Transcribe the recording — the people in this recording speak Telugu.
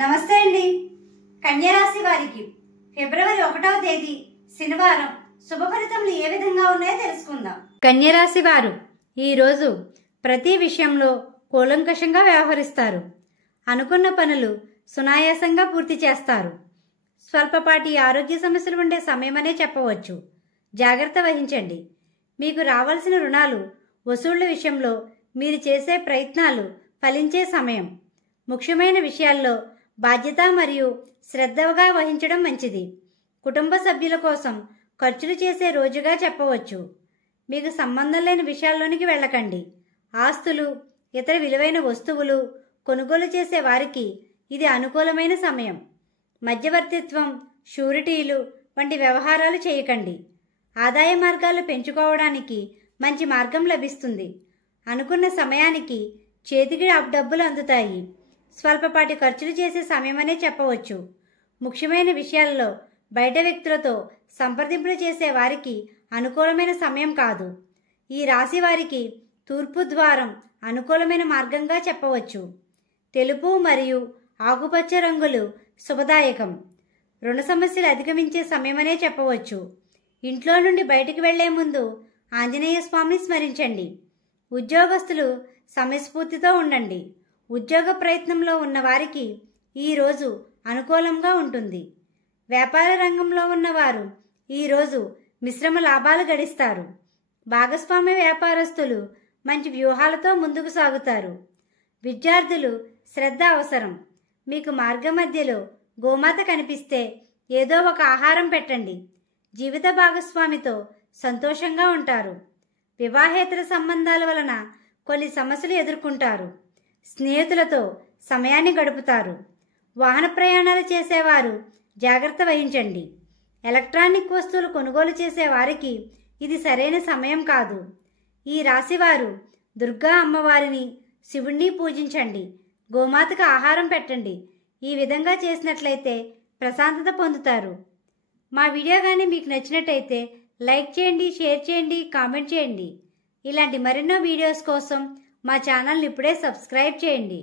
నమస్తే అండి. కన్యారాశి వారికి ఫిబ్రవరి 1వ తేదీ శనివారం శుభ ఫలితములు ఏ విధంగా ఉన్నాయో తెలుసుకుందాం. కన్యారాశి వారు ఈరోజు ప్రతి విషయంలో కూలంకషంగా వ్యవహరిస్తారు. అనుకున్న పనులు సునాయాసంగా పూర్తి చేస్తారు. స్వల్పపాటి ఆరోగ్య సమస్యలు ఉండే సమయమనే చెప్పవచ్చు. జాగ్రత్త వహించండి. మీకు రావాల్సిన రుణాలు వసూళ్ల విషయంలో మీరు చేసే ప్రయత్నాలు ఫలించే సమయం. ముఖ్యమైన విషయాల్లో బాధ్యత మరియు శ్రద్ధగా వహించడం మంచిది. కుటుంబ సభ్యుల కోసం ఖర్చులు చేసే రోజుగా చెప్పవచ్చు. మీకు సంబంధం లేని విషయాల్లోనికి వెళ్ళకండి. ఆస్తులు, ఇతర విలువైన వస్తువులు కొనుగోలు చేసే వారికి ఇది అనుకూలమైన సమయం. మధ్యవర్తిత్వం, షూరిటీలు వంటి వ్యవహారాలు చేయకండి. ఆదాయ మార్గాలు పెంచుకోవడానికి మంచి మార్గం లభిస్తుంది. అనుకున్న సమయానికి చేతికి డబ్బులు అందుతాయి. స్వల్పపాటి ఖర్చులు చేసే సమయమనే చెప్పవచ్చు. ముఖ్యమైన విషయాల్లో బయట వ్యక్తులతో సంప్రదింపులు చేసే వారికి అనుకూలమైన సమయం కాదు. ఈ రాశి వారికి తూర్పు ద్వారం అనుకూలమైన మార్గంగా చెప్పవచ్చు. తెలుపు మరియు ఆకుపచ్చ రంగులు శుభదాయకం. రుణ సమస్యలు అధిగమించే సమయమనే చెప్పవచ్చు. ఇంట్లో నుండి బయటికి వెళ్లే ముందు ఆంజనేయ స్వామిని స్మరించండి. ఉద్యోగస్తులు సమయస్ఫూర్తితో ఉండండి. ఉద్యోగ ప్రయత్నంలో ఉన్న వారికి ఈరోజు అనుకూలంగా ఉంటుంది. వ్యాపార రంగంలో ఉన్నవారు ఈరోజు మిశ్రమ లాభాలు గడిస్తారు. భాగస్వామ్య వ్యాపారస్తులు మంచి వ్యూహాలతో ముందుకు సాగుతారు. విద్యార్థులు శ్రద్ధ అవసరం. మీకు మార్గ మధ్యలో గోమాత కనిపిస్తే ఏదో ఒక ఆహారం పెట్టండి. జీవిత భాగస్వామితో సంతోషంగా ఉంటారు. వివాహేతర సంబంధాల వలన కొన్ని సమస్యలు ఎదుర్కొంటారు. స్నేహితులతో సమయాన్ని గడుపుతారు. వాహన ప్రయాణాలు చేసేవారు జాగ్రత్త వహించండి. ఎలక్ట్రానిక్ వస్తువులు కొనుగోలు చేసే వారికి ఇది సరైన సమయం కాదు. ఈ రాశివారు దుర్గా అమ్మవారిని, శివుణ్ణి పూజించండి. గోమాతకు ఆహారం పెట్టండి. ఈ విధంగా చేసినట్లయితే ప్రశాంతత పొందుతారు. మా వీడియో కానీ మీకు నచ్చినట్టయితే లైక్ చేయండి, షేర్ చేయండి, కామెంట్ చేయండి. ఇలాంటి మరెన్నో వీడియోస్ కోసం మా ఛానల్ని ఇప్పుడే సబ్స్క్రైబ్ చేయండి.